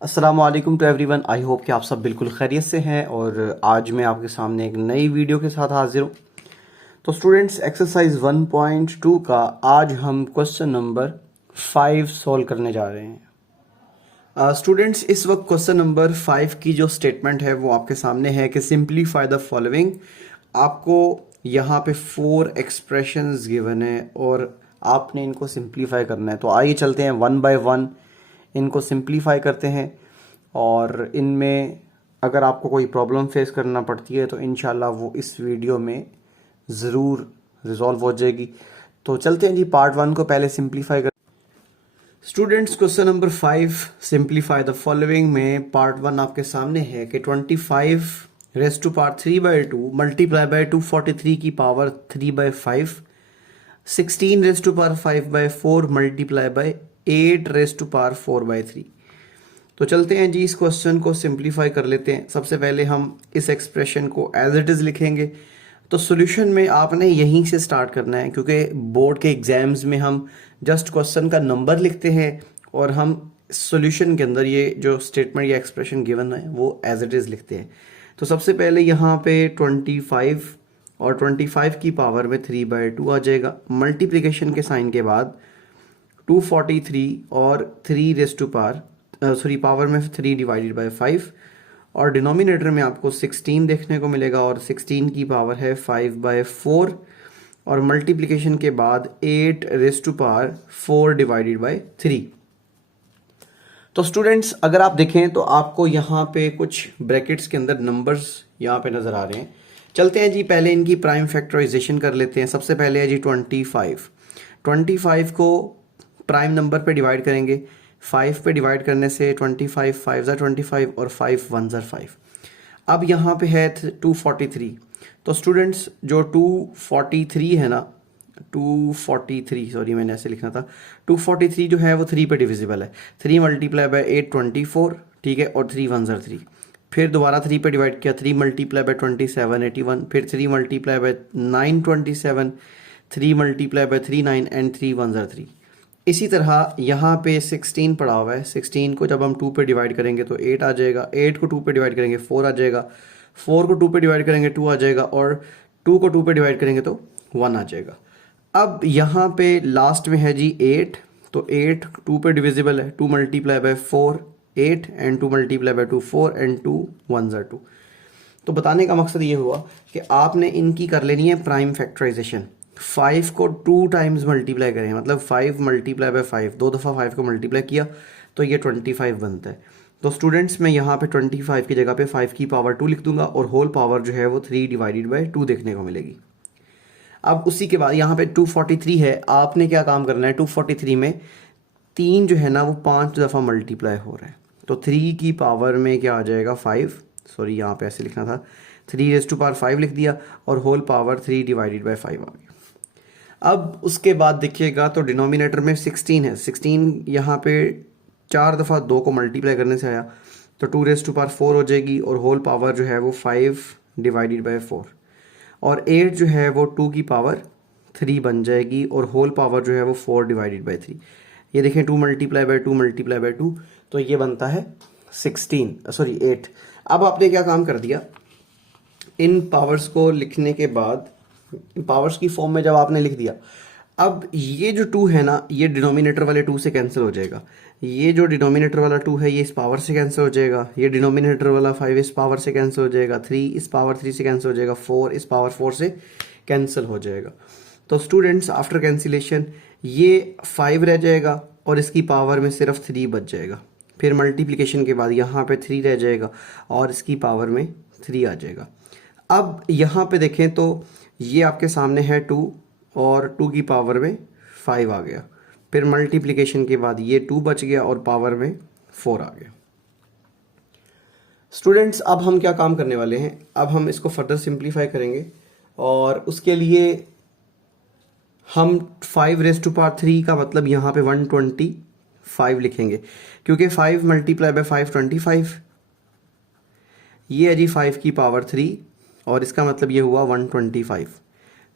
अस्सलाम वालेकुम to everyone. I hope कि आप सब बिल्कुल खैरियत से हैं और आज मैं आपके सामने एक नई वीडियो के साथ हाजिर हूँ। तो स्टूडेंट्स, एक्सरसाइज 1.2 का आज हम क्वेश्चन नंबर 5 सॉल्व करने जा रहे हैं। स्टूडेंट्स, इस वक्त क्वेश्चन नंबर 5 की जो स्टेटमेंट है वो आपके सामने है कि सिंप्लीफाई द फॉलोइंग। आपको यहाँ पे 4 एक्सप्रेशंस गिवन है और आपने इनको सिंप्लीफाई करना है। तो आइए चलते हैं वन बाय वन, इनको सिंप्लीफाई करते हैं और इनमें अगर आपको कोई प्रॉब्लम फेस करना पड़ती है तो इंशाल्लाह वो इस वीडियो में ज़रूर रिजॉल्व हो जाएगी। तो चलते हैं जी पार्ट 1 को पहले सिंप्लीफाई कर। Students, question number 5 simplify the following में पार्ट 1 आपके सामने है कि 25 raise to power 3/2 multiply by 243 की power 3/5, 16 raise to power 5/4 multiply by 8 raise to power 4/3। तो चलते हैं जी, इस क्वेश्चन को सिंप्लीफाई कर लेते हैं। सबसे पहले हम इस एक्सप्रेशन को एज इट इज़ लिखेंगे। तो सॉल्यूशन में आपने यहीं से स्टार्ट करना है, क्योंकि बोर्ड के एग्जाम्स में हम जस्ट क्वेश्चन का नंबर लिखते हैं और हम सॉल्यूशन के अंदर ये जो स्टेटमेंट या एक्सप्रेशन गिवन है वो एज इट इज़ लिखते हैं। तो सबसे पहले यहाँ पे 25 और 25 की पावर में 3/2 आ जाएगा। मल्टीप्लिकेशन के साइन के बाद 243 और 3 रेस टू पावर पावर में 3 डिवाइडेड बाय 5 और डिनोमिनेटर में आपको 16 देखने को मिलेगा और 16 की पावर है 5/4 और मल्टीप्लिकेशन के बाद 8 raise to power 4 divided by 3। तो स्टूडेंट्स, अगर आप देखें तो आपको यहाँ पे कुछ ब्रैकेट्स के अंदर नंबर्स यहाँ पे नज़र आ रहे हैं। चलते हैं जी, पहले इनकी प्राइम फैक्टराइजेशन कर लेते हैं। सबसे पहले है जी 25 को प्राइम नंबर पे डिवाइड करेंगे। 5 पे डिवाइड करने से 25 5 ज़ा 25 और 5 1 ज़ा 5। अब यहाँ पे है 243। तो स्टूडेंट्स, जो 243 है ना, 243 सॉरी मैंने ऐसे लिखना था, 243 जो है वो 3 पे डिविजिबल है। 3 मल्टीप्लाई बाय 8 24, ठीक है, और 3 1 ज़ा 3। फिर दोबारा 3 पे डिवाइड किया, 3 मल्टीप्लाई बाय 27 81, फिर 3 multiply bye 9 27, 3 multiply by 3 9 and 3 1 ज़ा 3। इसी तरह यहाँ पे 16 पड़ा हुआ है। 16 को जब हम 2 पे डिवाइड करेंगे तो 8 आ जाएगा। 8 को 2 पे डिवाइड करेंगे 4 आ जाएगा। 4 को 2 पे डिवाइड करेंगे 2 आ जाएगा और 2 को 2 पे डिवाइड करेंगे तो 1 आ जाएगा। अब यहाँ पे लास्ट में है जी 8। तो 8 2 पे डिविजिबल है। 2 multiply bye 4 8 and 2 multiply by 2 4 and 2 1 ज़ा 2। तो बताने का मकसद ये हुआ कि आपने इनकी कर लेनी है प्राइम फैक्टराइजेशन। 5 को 2 टाइम्स मल्टीप्लाई करें, मतलब 5 मल्टीप्लाई बाय 5, 2 दफ़ा 5 को मल्टीप्लाई किया तो ये 25 बनता है। तो स्टूडेंट्स, मैं यहाँ पे 25 की जगह पे 5 की पावर 2 लिख दूंगा और होल पावर जो है वो 3 डिवाइडेड बाय 2 देखने को मिलेगी। अब उसी के बाद यहाँ पे 243 है। आपने क्या काम करना है, 243 में 3 जो है ना वो 5 दफ़ा मल्टीप्लाई हो रहा है। तो 3 की पावर में क्या आ जाएगा 5, सॉरी यहाँ पे ऐसे लिखना था, 3 रेज़ टू पावर 5 लिख दिया और होल पावर 3 डिवाइडेड बाय 5 आ गया। अब उसके बाद देखिएगा तो डिनोमिनेटर में 16 है। 16 यहाँ पे 4 दफ़ा 2 को मल्टीप्लाई करने से आया तो 2 रेज़ टू पावर 4 हो जाएगी और होल पावर जो है वो 5 डिवाइडेड बाय 4 और 8 जो है वो 2 की पावर 3 बन जाएगी और होल पावर जो है वो 4 डिवाइडेड बाय 3। ये देखें 2 मल्टीप्लाई बाय 2 मल्टीप्लाई बाय 2 तो ये बनता है 8। अब आपने क्या काम कर दिया, इन पावर्स को लिखने के बाद पावर्स की फॉर्म में जब आपने लिख दिया, अब ये जो 2 है ना ये डिनोमिनेटर वाले 2 से कैंसिल हो जाएगा। ये जो डिनोमिनेटर वाला 2 है ये इस पावर से कैंसिल हो जाएगा। ये डिनोमिनेटर वाला 5 इस पावर से कैंसिल हो जाएगा। 3 इस पावर 3 से कैंसिल हो जाएगा। 4 इस पावर 4 से कैंसिल हो जाएगा। तो स्टूडेंट्स, आफ्टर कैंसिलेशन ये 5 रह जाएगा और इसकी पावर में सिर्फ 3 बच जाएगा। फिर मल्टीप्लिकेशन के बाद यहाँ पे 3 रह जाएगा और इसकी पावर में 3 आ जाएगा। अब यहाँ पे देखें तो ये आपके सामने है 2 और 2 की पावर में 5 आ गया। फिर मल्टीप्लिकेशन के बाद ये 2 बच गया और पावर में 4 आ गया। स्टूडेंट्स, अब हम क्या काम करने वाले हैं, अब हम इसको फर्दर सिंप्लीफाई करेंगे और उसके लिए हम 5 रेज़ टू पावर 3 का मतलब यहाँ पे 125 लिखेंगे, क्योंकि 5 मल्टीप्लाई बाय 5 25, ये है जी 5 की पावर 3 और इसका मतलब ये हुआ 125।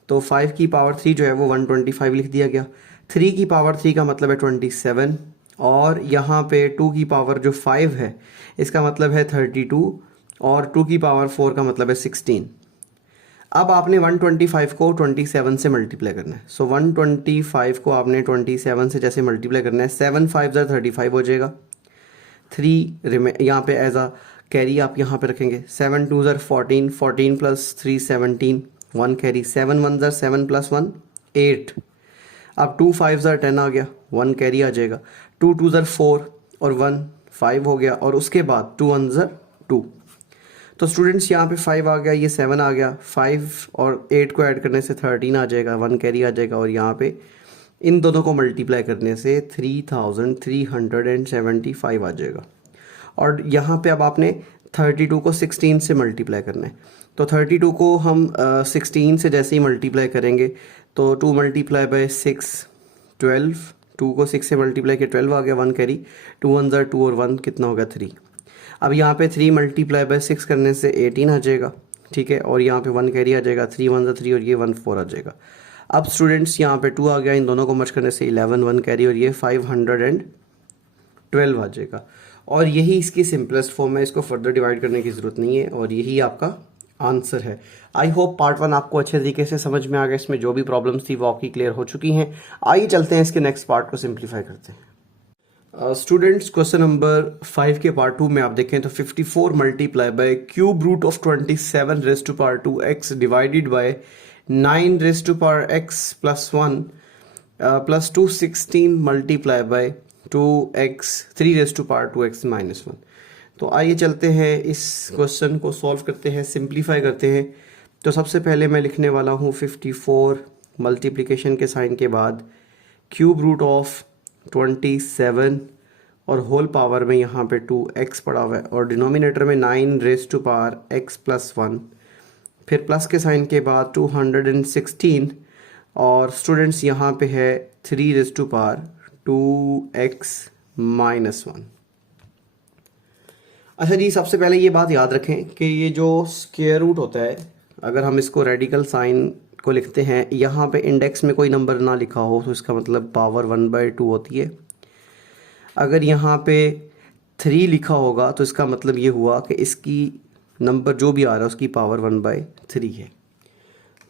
तो 5 की पावर 3 जो है वो 125 लिख दिया गया। 3 की पावर 3 का मतलब है 27 और यहाँ पे 2 की पावर जो 5 है इसका मतलब है 32 और 2 की पावर 4 का मतलब है 16। अब आपने 125 को 27 से मल्टीप्लाई करना है। सो 125 को आपने 27 से जैसे मल्टीप्लाई करना है, 7 5 35 हो जाएगा। 3 यहाँ पे एज अ कैरी आप यहाँ पे रखेंगे। 7 2 14, 14 प्लस 3 17, 1 कैरी, 7 1 7 प्लस 1 8। अब 2 5 10 आ गया, 1 कैरी आ जाएगा। 2 2 4 और 1 5 हो गया, और उसके बाद 2 1 2। तो स्टूडेंट्स यहाँ पे 5 आ गया, ये 7 आ गया, 5 और 8 को ऐड करने से 13 आ जाएगा, 1 कैरी आ जाएगा, और यहाँ पे इन दोनों को मल्टीप्लाई करने से 3375 आ जाएगा। और यहाँ पे अब आपने 32 को 16 से मल्टीप्लाई करना है। तो 32 को हम 16 से जैसे ही मल्टीप्लाई करेंगे तो 2 मल्टीप्लाई बाय 6 12, 2 को 6 से मल्टीप्लाई किया 12 आ गया, 1 कैरी, 2 1 2 और 1 कितना होगा 3। अब यहाँ पे 3 मल्टीप्लाई बाय 6 करने से 18 आ जाएगा, ठीक है, और यहाँ पे 1 कैरी आ जाएगा, 3 1 3 और ये 1 4 आ जाएगा। अब स्टूडेंट्स यहाँ पे 2 आ गया, इन दोनों को मर्ज करने से 11 1 कैरी और ये 512 आ जाएगा। और यही इसकी सिंपलेस्ट फॉर्म है, इसको फर्दर डिवाइड करने की ज़रूरत नहीं है, और यही आपका आंसर है। आई होप पार्ट 1 आपको अच्छे तरीके से समझ में आ गया, इसमें जो भी प्रॉब्लम्स थी वो आपकी क्लियर हो चुकी हैं। आइए चलते हैं इसके नेक्स्ट पार्ट को सिंप्लीफाई करते हैं। स्टूडेंट्स क्वेश्चन नंबर 5 के पार्ट 2 में आप देखें तो 54 multiply by cube root of 27 raise to power 2x divided by 9 raise to power x plus 1 plus 216 multiply by 2x 3 raise to power 2x minus 1। तो आइए चलते हैं इस क्वेश्चन को सॉल्व करते हैं, सिंप्लीफाई करते हैं। तो सबसे पहले मैं लिखने वाला हूँ 54 मल्टीप्लिकेशन के साइन के बाद क्यूब रूट ऑफ 27 और होल पावर में यहाँ पे 2x पड़ा हुआ है, और डिनोमिनेटर में 9 raise to power x plus 1, फिर प्लस के साइन के बाद 216, और स्टूडेंट्स यहाँ पे है 3 raise to power 2x minus 1। अच्छा जी, सबसे पहले ये बात याद रखें कि ये जो स्क्वायर रूट होता है, अगर हम इसको रेडिकल साइन को लिखते हैं, यहाँ पे इंडेक्स में कोई नंबर ना लिखा हो तो इसका मतलब पावर 1/2 होती है। अगर यहाँ पे 3 लिखा होगा तो इसका मतलब ये हुआ कि इसकी नंबर जो भी आ रहा है उसकी पावर 1/3 है।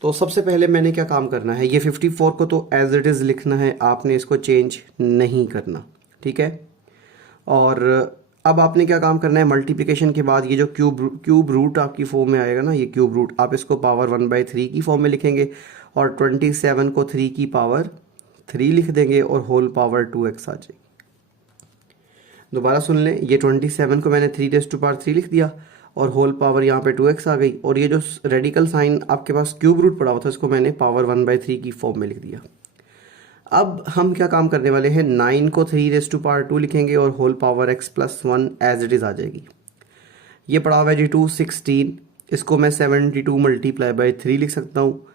तो सबसे पहले मैंने क्या काम करना है, ये 54 को तो एज इट इज़ लिखना है, आपने इसको चेंज नहीं करना, ठीक है। और अब आपने क्या काम करना है, मल्टीप्लिकेशन के बाद ये जो क्यूब रूट आपकी फॉर्म में आएगा ना, ये क्यूब रूट, आप इसको पावर 1/3 की फॉर्म में लिखेंगे, और 27 को 3 की पावर 3 लिख देंगे, और होल पावर 2x आ जाएगी। दोबारा सुन लें, ये 27 को मैंने 3 रेज़ टू पावर 3 लिख दिया, और होल पावर यहाँ पे 2x आ गई, और ये जो रेडिकल साइन आपके पास क्यूब रूट पड़ा हुआ था इसको मैंने पावर 1/3 की फॉर्म में लिख दिया। अब हम क्या काम करने वाले हैं, 9 को 3 रेज़ टू पावर 2 लिखेंगे, और whole power x plus 1 as it is आ जाएगी। ये पड़ा हुआ है जी 216, इसको मैं 72 मल्टीप्लाई बाय 3 लिख सकता हूँ,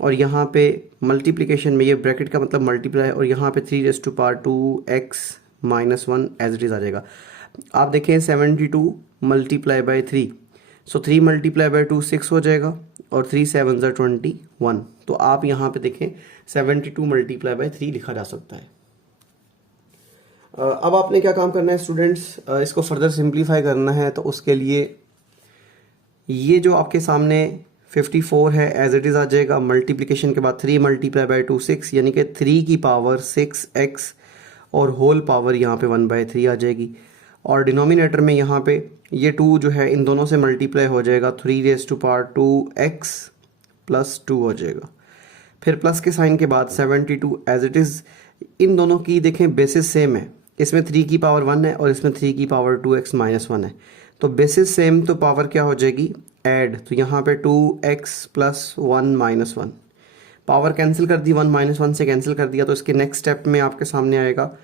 और यहाँ पे मल्टीप्लिकेशन में ये ब्रैकेट का मतलब मल्टीप्लाई, और यहाँ पे 3 raise to power 2x minus 1 as it is आ जाएगा। आप देखें 72 मल्टीप्लाई बाय 3, सो 3 मल्टीप्लाई बाय 2 6 हो जाएगा, और 3 7 21। तो आप यहाँ पे देखें 72 मल्टीप्लाई बाय 3 लिखा जा सकता है। अब आपने क्या काम करना है स्टूडेंट्स, इसको फर्दर सिंप्लीफाई करना है, तो उसके लिए ये जो आपके सामने 54 है एज इट इज़ आ जाएगा। मल्टीप्लिकेशन के बाद 3 मल्टीप्लाई बाय 2 6, यानी कि 3 की पावर 6x, और होल पावर यहाँ पे 1/3 आ जाएगी। और डिनोमिनेटर में यहाँ पे ये 2 जो है इन दोनों से मल्टीप्लाई हो जाएगा, 3 raise to power 2x plus 2 हो जाएगा। फिर प्लस के साइन के बाद 72 एज इट इज़, इन दोनों की देखें बेसिस सेम है, इसमें 3 की पावर 1 है और इसमें 3 की पावर 2x माइनस 1 है, तो बेसिस सेम तो पावर क्या हो जाएगी, ऐड। तो यहाँ पे 2x plus 1 minus 1, power cancel कर दी, 1 माइनस 1 से कैंसिल कर दिया, तो इसके नेक्स्ट स्टेप में आपके सामने आएगा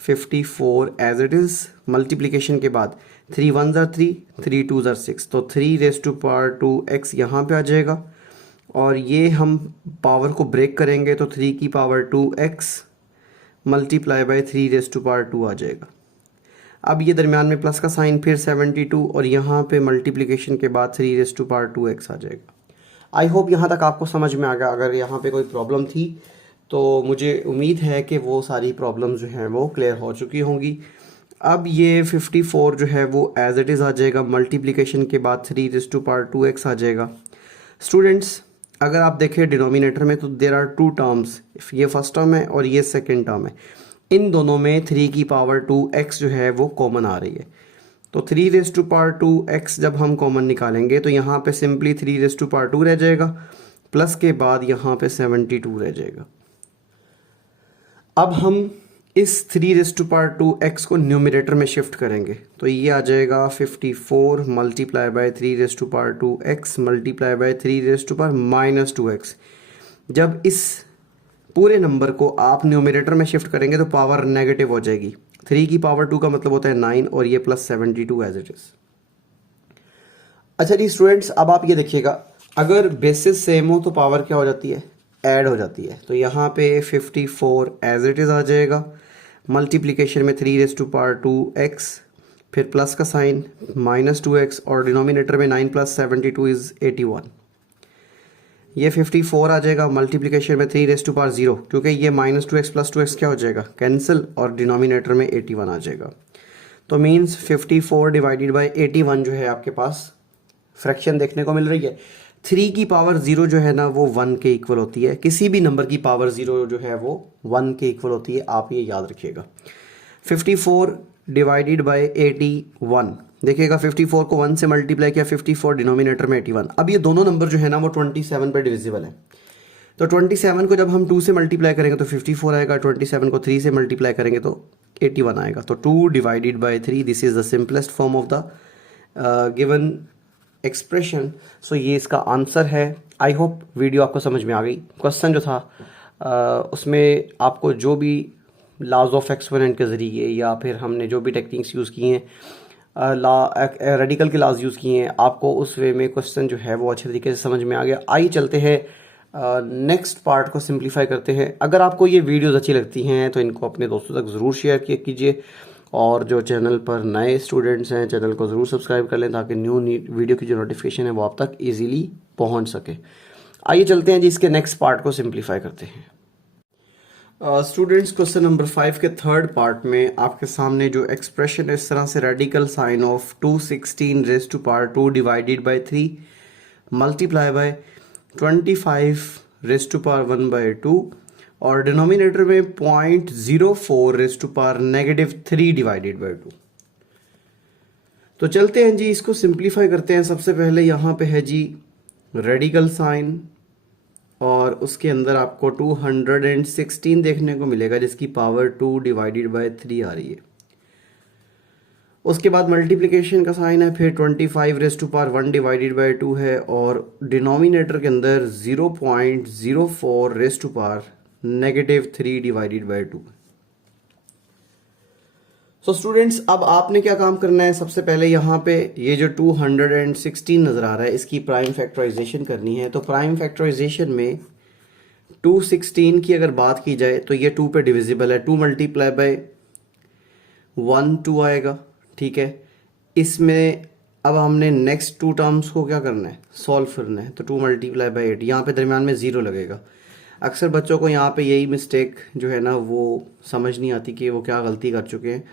54 एज इट इज़। मल्टीप्लिकेशन के बाद 3 1 3, 3 2 6, तो 3 रेज़ टू पावर 2x यहाँ पे आ जाएगा, और ये हम पावर को ब्रेक करेंगे तो 3 की power 2x multiply by 3 raise to power 2 आ जाएगा। अब ये दरमियान में प्लस का साइन, फिर 72, और यहाँ पे मल्टीप्लिकेशन के बाद 3 रेज़ टू पावर 2x आ जाएगा। आई होप यहाँ तक आपको समझ में आ गया। अगर यहाँ पे कोई प्रॉब्लम थी तो मुझे उम्मीद है कि वो सारी प्रॉब्लम्स जो हैं वो क्लियर हो चुकी होंगी। अब ये 54 जो है वो एज इट इज़ आ जाएगा, मल्टीप्लिकेशन के बाद 3⁻²x आ जाएगा। स्टूडेंट्स अगर आप देखें डिनोमिनेटर में तो देर आर टू टर्म्स, ये फर्स्ट टर्म है और ये सेकंड टर्म है। इन दोनों में 3⁻²x जो है वो कॉमन आ रही है। तो 3⁻²x जब हम कॉमन निकालेंगे तो यहाँ पे सिंपली 3⁻² रह जाएगा, प्लस के बाद यहाँ पे 72 रह जाएगा। अब हम इस 3⁻²x को न्यूमरेटर में शिफ्ट करेंगे तो ये आ जाएगा 54 multiply bye 3⁻²x multiply by 3⁻²-2x। जब इस पूरे नंबर को आप न्यूमरेटर में शिफ्ट करेंगे तो पावर नेगेटिव हो जाएगी। 3⁻² का मतलब होता है 9 और ये प्लस 72 एज इट इज़। अच्छा जी स्टूडेंट्स, अब आप ये देखिएगा, अगर बेसिस सेम हो तो पावर क्या हो जाती है, ऐड हो जाती है। तो यहाँ पे 54 एज इट इज़ आ जाएगा, मल्टीप्लिकेशन में 3⁻²x, फिर प्लस का साइन -2x और डिनोमिनेटर में 9 + 72 इज़ 81। ये 54 आ जाएगा, मल्टीप्लिकेशन में 3⁻0 क्योंकि ये -2x + 2x क्या हो जाएगा, कैंसिल, और डिनोमिनेटर में 81 आ जाएगा। तो मीन्स 54 डिवाइडेड बाय 81 जो है आपके पास फ्रैक्शन देखने को मिल रही है। 3 की पावर 0 जो है ना वो 1 के इक्वल होती है। किसी भी नंबर की पावर 0 जो है वो 1 के इक्वल होती है, आप ये याद रखिएगा। 54 डिवाइडेड बाय 81, देखिएगा 54 को 1 से मल्टीप्लाई किया, 54 डिनोमिनेटर में 81। अब ये दोनों नंबर जो है ना वो 27 पे डिविजिबल है। तो 27 को जब हम 2 से मल्टीप्लाई करेंगे तो 54 आएगा, 27 को 3 से मल्टीप्लाई करेंगे तो 81 आएगा। तो 2 divided by 3, this is the simplest form of the given expression. So ये इसका आंसर है। आई होप वीडियो आपको समझ में आ गई। क्वेश्चन जो था उसमें आपको जो भी लॉज ऑफ एक्सपोनेंट के ज़रिए या फिर हमने जो भी टेक्निक्स यूज़ की हैं, रेडिकल के लॉज यूज़ किए हैं, आपको उस वे में क्वेश्चन जो है वो अच्छे तरीके से समझ में आ गया। आइए चलते हैं नेक्स्ट पार्ट को सिंप्लीफाई करते हैं। अगर आपको ये वीडियोज़ अच्छी लगती हैं तो इनको अपने दोस्तों तक ज़रूर शेयर कीजिए, और जो चैनल पर नए स्टूडेंट्स हैं चैनल को ज़रूर सब्सक्राइब कर लें ताकि न्यू वीडियो की जो नोटिफिकेशन है वो आप तक इजीली पहुंच सके। आइए चलते हैं जी इसके नेक्स्ट पार्ट को सिंप्लीफाई करते हैं। स्टूडेंट्स क्वेश्चन नंबर 5 के थर्ड पार्ट में आपके सामने जो एक्सप्रेशन है इस तरह से, radical sign of 216⁻² divided by 3 multiply by 25⁻1/2 और डिनोमिनेटर में 0.04⁻³ डिवाइडेड बाय 2। तो चलते हैं जी इसको सिंप्लीफाई करते हैं। सबसे पहले यहाँ पे है जी रेडिकल साइन और उसके अंदर आपको 216 देखने को मिलेगा जिसकी पावर 2 डिवाइडेड बाय 3 आ रही है। उसके बाद मल्टीप्लिकेशन का साइन है, फिर 25⁻1 डिवाइडेड बाय 2 है और डिनोमिनेटर के अंदर 0.04⁻³ डिवाइडेड बाय 2। सो स्टूडेंट्स अब आपने क्या काम करना है, सबसे पहले यहाँ पे ये जो 216 नज़र आ रहा है इसकी प्राइम फैक्टराइजेशन करनी है। तो प्राइम फैक्टराइजेशन में 216 की अगर बात की जाए तो ये 2 पे डिविजिबल है। 2 मल्टीप्लाई बाय 1 2 आएगा, ठीक है। इसमें अब हमने नेक्स्ट 2 टर्म्स को क्या करना है, सॉल्व करना है। तो 2 मल्टीप्लाई बाय 8, यहाँ पे दरमियान में 0 लगेगा। अक्सर बच्चों को यहाँ पे यही मिस्टेक जो है ना वो समझ नहीं आती कि वो क्या गलती कर चुके हैं।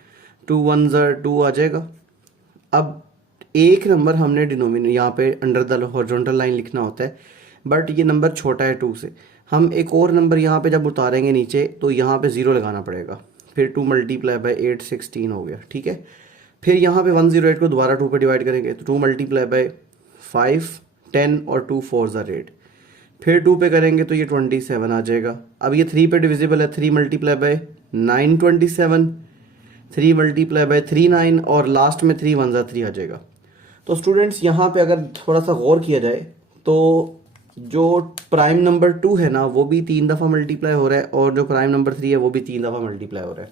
2 1 2 आ जाएगा। अब एक नंबर हमने डिनोमिनेटर यहाँ पे अंडर द हॉरिजॉन्टल लाइन लिखना होता है, बट ये नंबर छोटा है 2 से। हम एक और नंबर यहाँ पे जब उतारेंगे नीचे तो यहाँ पे 0 लगाना पड़ेगा। फिर 2 मल्टीप्लाई बाय 8 16 हो गया, ठीक है। फिर यहाँ पे 108 को दोबारा 2 पे डिवाइड करेंगे तो 2 मल्टीप्लाई बाय 5 10 और 2 4 8। फिर 2 पे करेंगे तो ये 27 आ जाएगा। अब ये 3 पे डिविजिबल है। 3 मल्टीप्लाई बाय 9 27, 3 मल्टीप्लाई बाय 3 9 और लास्ट में 3 1 3 आ जाएगा। तो स्टूडेंट्स यहाँ पे अगर थोड़ा सा गौर किया जाए तो जो प्राइम नंबर 2 है ना वो भी 3 दफ़ा मल्टीप्लाई हो रहा है और जो प्राइम नंबर 3 है वो भी 3 दफ़ा मल्टीप्लाई हो रहा है।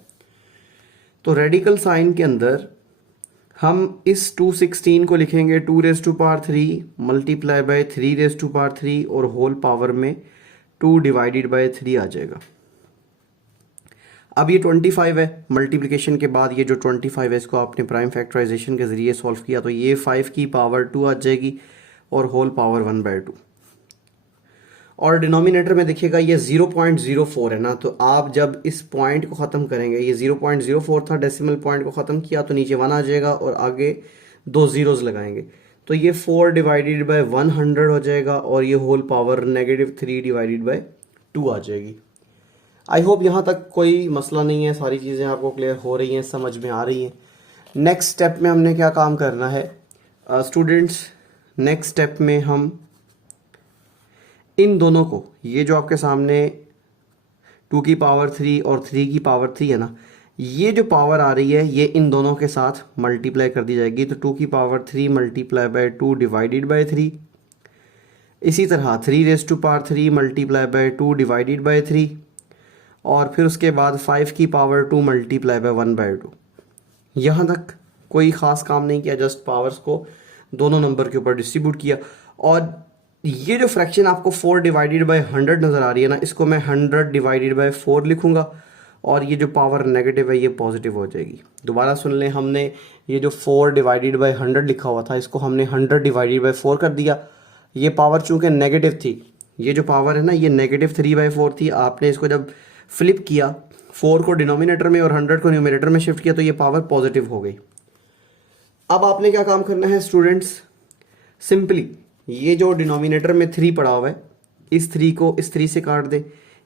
तो रेडिकल साइन के अंदर हम इस 216 को लिखेंगे 2⁻³ मल्टीप्लाई बाय 3⁻³ और होल पावर में 2 डिवाइडेड बाय 3 आ जाएगा। अब ये 25 है, मल्टीप्लिकेशन के बाद ये जो 25 है इसको आपने प्राइम फैक्टराइजेशन के ज़रिए सॉल्व किया तो ये 5 की पावर 2 आ जाएगी और होल पावर 1/2। और डिनोमिनेटर में देखिएगा ये 0.04 है ना, तो आप जब इस पॉइंट को ख़त्म करेंगे, ये 0.04 था, डेसिमल पॉइंट को ख़त्म किया तो नीचे 1 आ जाएगा और आगे 2 ज़ीरोज़ लगाएंगे, तो ये 4 डिवाइडेड बाय 100 हो जाएगा और ये होल पावर -3 डिवाइडेड बाय 2 आ जाएगी। आई होप यहाँ तक कोई मसला नहीं है, सारी चीज़ें आपको क्लियर हो रही हैं, समझ में आ रही हैं। नेक्स्ट स्टेप में हमने क्या काम करना है स्टूडेंट्स, नेक्स्ट स्टेप में हम इन दोनों को, ये जो आपके सामने 2 की पावर 3 और 3 की पावर 3 है ना, ये जो पावर आ रही है ये इन दोनों के साथ मल्टीप्लाई कर दी जाएगी, तो 2 की power 3 multiply by 2 divided by 3। इसी तरह 3 raise to power 3 multiply by 2 divided by 3, और फिर उसके बाद 5 की पावर 2 मल्टीप्लाई बाय 1/2। यहाँ तक कोई ख़ास काम नहीं किया, जस्ट पावर्स को दोनों नंबर के ऊपर डिस्ट्रीब्यूट किया। और ये जो फ्रैक्शन आपको 4 डिवाइडेड बाय 100 नज़र आ रही है ना, इसको मैं 100 डिवाइडेड बाय 4 लिखूंगा और ये जो पावर नेगेटिव है ये पॉजिटिव हो जाएगी। दोबारा सुन लें, हमने ये जो 4 डिवाइडेड बाय 100 लिखा हुआ था इसको हमने 100 डिवाइडेड बाय 4 कर दिया। ये पावर चूँकि नेगेटिव थी, ये जो पावर है ना ये -3/4 थी, आपने इसको जब फ्लिप किया 4 को डिनोमिनेटर में और 100 को न्यूमरेटर में शिफ्ट किया तो ये पावर पॉजिटिव हो गई। अब आपने क्या काम करना है स्टूडेंट्स, सिंपली ये जो डिनोमिनेटर में 3 पड़ा हुआ है, इस 3 को इस 3 से काट दें,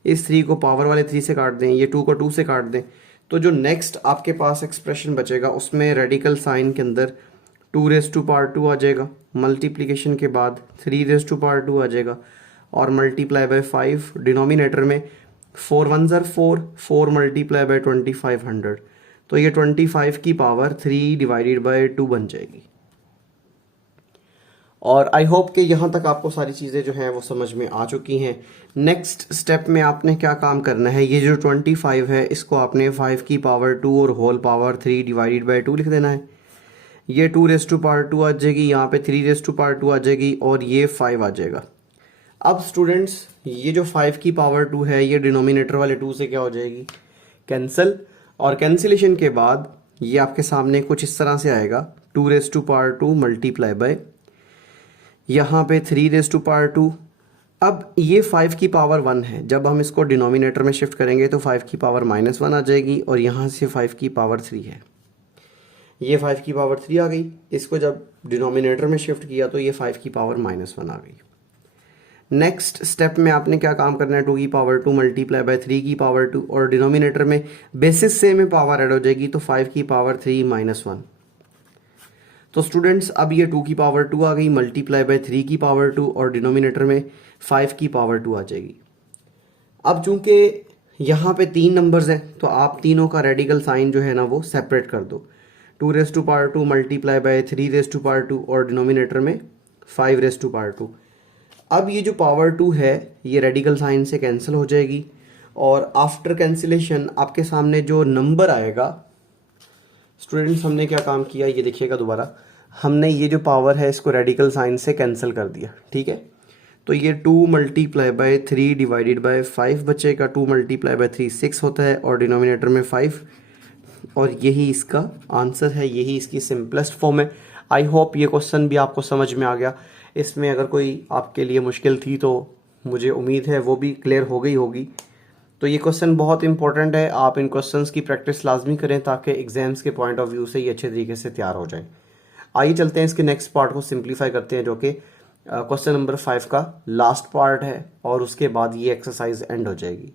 इस 3 को पावर वाले 3 से काट दें, ये 2 को 2 से काट दें, तो जो नेक्स्ट आपके पास एक्सप्रेशन बचेगा उसमें रेडिकल साइन के अंदर 2 रेज़ टू पावर 2 आ जाएगा, मल्टीप्लिकेशन के बाद 3 रेज़ टू पावर 2 आ जाएगा और मल्टीप्लाई बाय 5, डिनोमिनेटर में 4 1s are 4, 4 मल्टीप्लाई बाय 2500, तो ये 25 की पावर 3 डिवाइडेड बाय 2 बन जाएगी। और आई होप कि यहाँ तक आपको सारी चीज़ें जो हैं वो समझ में आ चुकी हैं। नेक्स्ट स्टेप में आपने क्या काम करना है, ये जो 25 है इसको आपने 5 की पावर 2 और होल पावर 3 डिवाइडेड बाय 2 लिख देना है। ये 2 रेज़ टू पावर 2 आ जाएगी, यहाँ पे 3 रेज़ टू पावर 2 आ जाएगी और ये 5 आ जाएगा। अब स्टूडेंट्स ये जो 5 की पावर 2 है ये डिनोमिनेटर वाले 2 से क्या हो जाएगी, कैंसिल, और कैंसिलेशन के बाद ये आपके सामने कुछ इस तरह से आएगा, 2 raise to power 2 multiply by यहाँ पे 3 रेज़ टू पावर 2। अब ये 5 की पावर 1 है, जब हम इसको डिनोमिनेटर में शिफ्ट करेंगे तो 5 की पावर -1 आ जाएगी और यहाँ से 5 की पावर 3 है, ये 5 की पावर 3 आ गई, इसको जब डिनोमिनेटर में शिफ्ट किया तो ये 5 की पावर -1 आ गई। नेक्स्ट स्टेप में आपने क्या काम करना है, 2 की पावर 2 मल्टीप्लाई बाय 3 की पावर 2 और डिनोमिनेटर में बेसिस से में पावर ऐड हो जाएगी तो 5 की पावर 3 -1। तो स्टूडेंट्स अब ये 2 की पावर 2 आ गई मल्टीप्लाई बाय 3 की पावर 2 और डिनोमिनेटर में 5 की पावर 2 आ जाएगी। अब चूंकि यहाँ पे 3 नंबर्स हैं तो आप तीनों का रेडिकल साइन जो है ना वो सेपरेट कर दो, 2 raise to power 2 multiply by 3 raise to power 2 और डिनोमिनेटर में 5 रेज़ टू पावर 2। अब ये जो पावर 2 है ये रेडिकल साइन से कैंसिल हो जाएगी और आफ्टर कैंसिलेशन आपके सामने जो नंबर आएगा, स्टूडेंट्स हमने क्या काम किया ये देखिएगा दोबारा, हमने ये जो पावर है इसको रेडिकल साइन से कैंसिल कर दिया, ठीक है। तो ये 2 मल्टीप्लाई बाय 3 डिवाइडेड बाय 5 बचेगा, 2 मल्टीप्लाई बाय 3 6 होता है और डिनोमिनेटर में 5, और यही इसका आंसर है, यही इसकी सिंपलेस्ट फॉर्म है। आई होप ये क्वेश्चन भी आपको समझ में आ गया। इसमें अगर कोई आपके लिए मुश्किल थी तो मुझे उम्मीद है वो भी क्लियर हो गई होगी। तो ये क्वेश्चन बहुत इंपॉर्टेंट है, आप इन क्वेश्चंस की प्रैक्टिस लाजमी करें ताकि एग्जाम्स के पॉइंट ऑफ व्यू से ये अच्छे तरीके से तैयार हो जाए। आइए चलते हैं इसके नेक्स्ट पार्ट को सिंप्लीफाई करते हैं, जो कि क्वेश्चन नंबर 5 का लास्ट पार्ट है और उसके बाद ये एक्सरसाइज एंड हो जाएगी।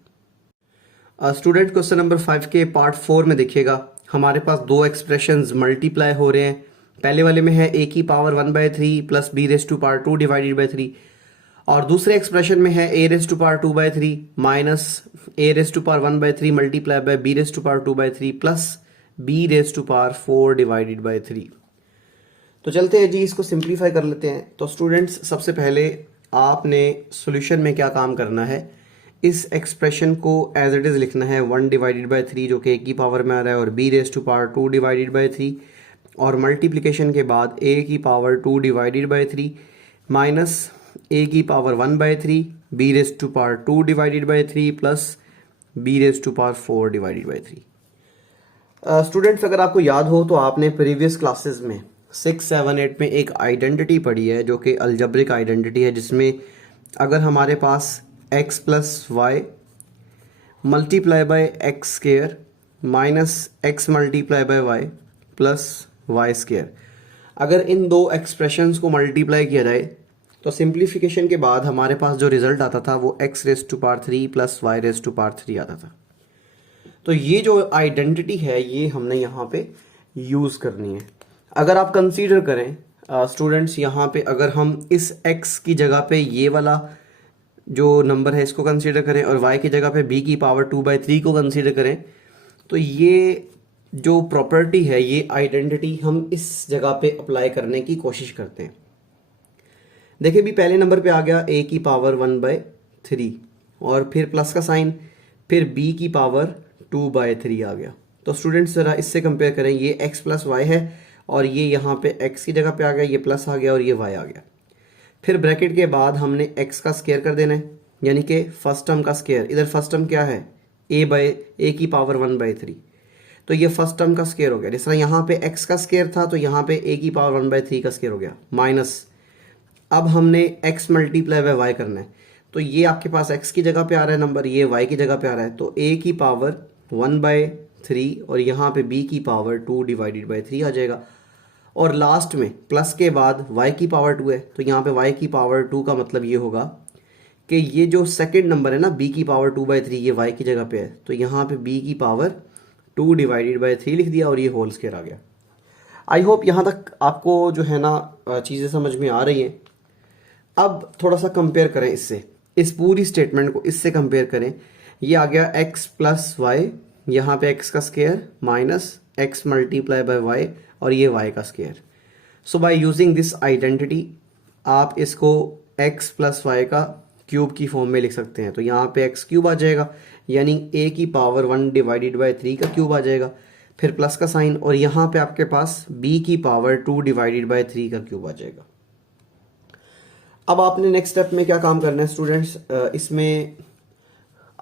स्टूडेंट क्वेश्चन नंबर 5 के पार्ट 4 में देखिएगा, हमारे पास दो एक्सप्रेशंस मल्टीप्लाई हो रहे हैं। पहले वाले में है a की power 1/3 plus b raise to power 2 divided by 3, और दूसरे एक्सप्रेशन में है a raise to power 2/3 minus a raise to power 1/3 multiply by b raise to power 2/3 plus b raise to power 4 divided by 3। तो चलते हैं जी, इसको simplify कर लेते हैं। तो स्टूडेंट्स सबसे पहले आपने सॉल्यूशन में क्या काम करना है, इस एक्सप्रेशन को एज इट इज़ लिखना है 1 डिवाइडेड बाय 3 जो कि a की पावर में आ रहा है और b raise to power 2 divided by 3, और मल्टीप्लिकेशन के बाद a की power 2 divided by 3 minus a की power 1/3 b raise to power 2 divided by 3 plus b raise to power 4 divided by 3। Students अगर आपको याद हो तो आपने प्रीवियस क्लासेस में 6, 7, 8 में एक आइडेंटिटी पढ़ी है जो कि अलजेब्रिक आइडेंटिटी है, जिसमें अगर हमारे पास X plus Y multiply by X square minus X multiply by Y plus Y square. अगर इन दो एक्सप्रेशंस को मल्टीप्लाई किया जाए तो सिंप्लीफिकेशन के बाद हमारे पास जो रिजल्ट आता था वो X raise to power 3 plus Y raise to power 3 आता था। तो ये जो आइडेंटिटी है ये हमने यहाँ पे यूज़ करनी है। अगर आप कंसीडर करें स्टूडेंट्स, यहाँ पे अगर हम इस x की जगह पे ये वाला जो नंबर है इसको कंसीडर करें और y की जगह पे b की पावर 2/3 को कंसीडर करें, तो ये जो प्रॉपर्टी है, ये आइडेंटिटी हम इस जगह पे अप्लाई करने की कोशिश करते हैं। देखिए भी पहले नंबर पे आ गया a की पावर 1/3 और फिर प्लस का साइन, फिर b की पावर 2/3 आ गया। तो स्टूडेंट्स ज़रा इससे कंपेयर करें, ये x प्लस वाई है और ये यहाँ पे x की जगह पे आ गया, ये प्लस आ गया और ये y आ गया। फिर ब्रैकेट के बाद हमने x का स्केयर कर देना है, यानी कि फर्स्ट टर्म का स्केयर। इधर फर्स्ट टर्म क्या है, a की पावर 1/3, तो ये फर्स्ट टर्म का स्केयर हो गया। जिस तरह यहाँ पे x का स्केयर था तो यहाँ पे a की पावर 1/3 का स्केयर हो गया, माइनस अब हमने x मल्टीप्लाई बाय वाई करना है। तो ये आपके पास x की जगह पे आ रहा है नंबर, ये y की जगह पे आ रहा है, तो a की पावर 1/3 और यहाँ पे b की पावर 2/3 आ जाएगा। और लास्ट में प्लस के बाद y की पावर 2 है, तो यहाँ पे y की पावर 2 का मतलब ये होगा कि ये जो सेकंड नंबर है ना b की पावर 2/3, ये y की जगह पे है, तो यहाँ पे b की पावर 2/3 लिख दिया और ये होल स्क्वायर आ गया। आई होप यहाँ तक आपको जो है ना चीज़ें समझ में आ रही हैं। अब थोड़ा सा कंपेयर करें इससे, इस पूरी स्टेटमेंट को इससे कंपेयर करें। ये आ गया x प्लस वाई, यहाँ पे x का square minus x multiply by y और ये y का square. So by using this identity आप इसको x प्लस वाई का क्यूब की फॉर्म में लिख सकते हैं। तो यहाँ पे x क्यूब आ जाएगा, यानी a की पावर 1/3 का क्यूब आ जाएगा, फिर प्लस का साइन और यहाँ पे आपके पास b की पावर 2/3 का क्यूब आ जाएगा। अब आपने नेक्स्ट स्टेप में क्या काम करना है स्टूडेंट्स, इसमें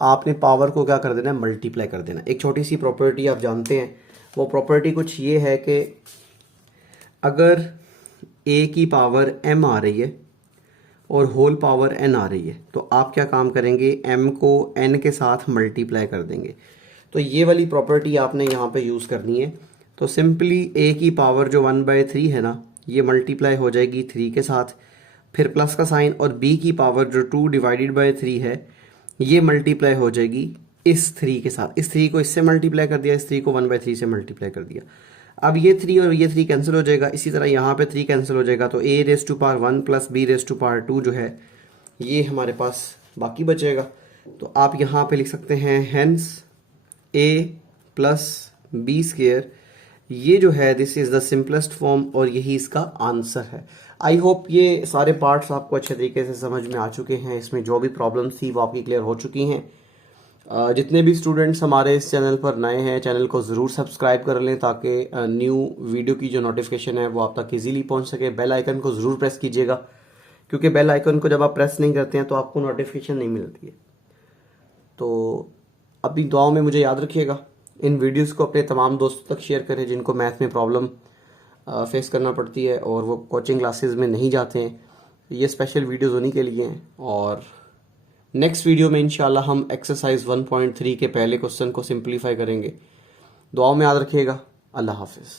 आपने पावर को क्या कर देना है, मल्टीप्लाई कर देना। एक छोटी सी प्रॉपर्टी आप जानते हैं, वो प्रॉपर्टी कुछ ये है कि अगर a की पावर m आ रही है और होल पावर n आ रही है, तो आप क्या काम करेंगे, m को n के साथ मल्टीप्लाई कर देंगे। तो ये वाली प्रॉपर्टी आपने यहाँ पे यूज़ करनी है। तो सिंपली a की पावर जो 1/3 है ना, ये मल्टीप्लाई हो जाएगी 3 के साथ, फिर प्लस का साइन और b की पावर जो 2/3 है ये मल्टीप्लाई हो जाएगी इस 3 के साथ। इस 3 को इससे मल्टीप्लाई कर दिया, इस 3 को 1/3 से मल्टीप्लाई कर दिया। अब ये 3 और ये 3 कैंसिल हो जाएगा, इसी तरह यहाँ पे 3 कैंसिल हो जाएगा, तो a raise to power 1 plus b raise to power 2 जो है ये हमारे पास बाकी बचेगा। तो आप यहाँ पे लिख सकते हैं hence a plus b square, ये जो है this is the simplest form और यही इसका आंसर है। आई होप ये सारे पार्ट्स आपको अच्छे तरीके से समझ में आ चुके हैं। इसमें जो भी प्रॉब्लम्स थी वो आपकी क्लियर हो चुकी हैं। जितने भी स्टूडेंट्स हमारे इस चैनल पर नए हैं, चैनल को ज़रूर सब्सक्राइब कर लें ताकि न्यू वीडियो की जो नोटिफिकेशन है वो आप तक इजीली पहुंच सके। बेल आइकन को ज़रूर प्रेस कीजिएगा, क्योंकि बेल आइकन को जब आप प्रेस नहीं करते हैं तो आपको नोटिफिकेशन नहीं मिलती है। तो अपनी दुआओं में मुझे याद रखिएगा। इन वीडियोस को अपने तमाम दोस्तों तक शेयर करें जिनको मैथ में प्रॉब्लम फेस करना पड़ती है और वो कोचिंग क्लासेस में नहीं जाते हैं। ये स्पेशल वीडियोस उन्हीं के लिए हैं। और नेक्स्ट वीडियो में इंशाल्लाह हम एक्सरसाइज 1.3 के पहले क्वेश्चन को सिंप्लीफाई करेंगे। दुआओं में याद रखिएगा। अल्लाह हाफिज़।